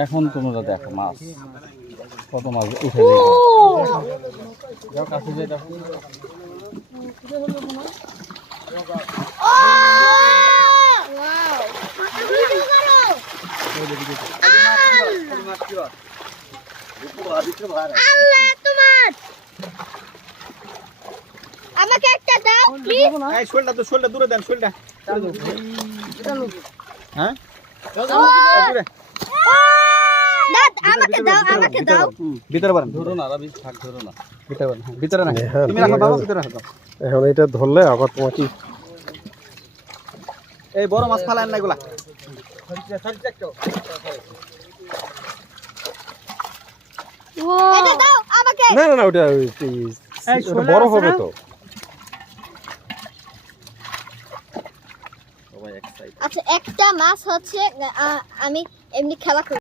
এখন তোমরা দেখো মাছ কত মাছ উঠে যাও কাছে যে দেখো আমাকে একটা দাও প্লিজ। এই শোলটা তো শোলটা দূরে দেন শোলটা। হ্যাঁ দূরে দাদ আমাকে দাও আমাকে দাও। ভিতরে বারেন ধরো না রাবি থাক ধরো না ভিতরে বারেন ভিতরে না তুমি রাখো বাবা ভিতরে রাখো। এখন এটা ধরলে আবার তোমাকে এই বড় মাছ ফালান না এগুলা এটা দাও আমাকে। না না না ওটা বড় হবে তো। সবাই এক সাইড আচ্ছা একটা মাছ হচ্ছে আমি এমনি খেলা করি।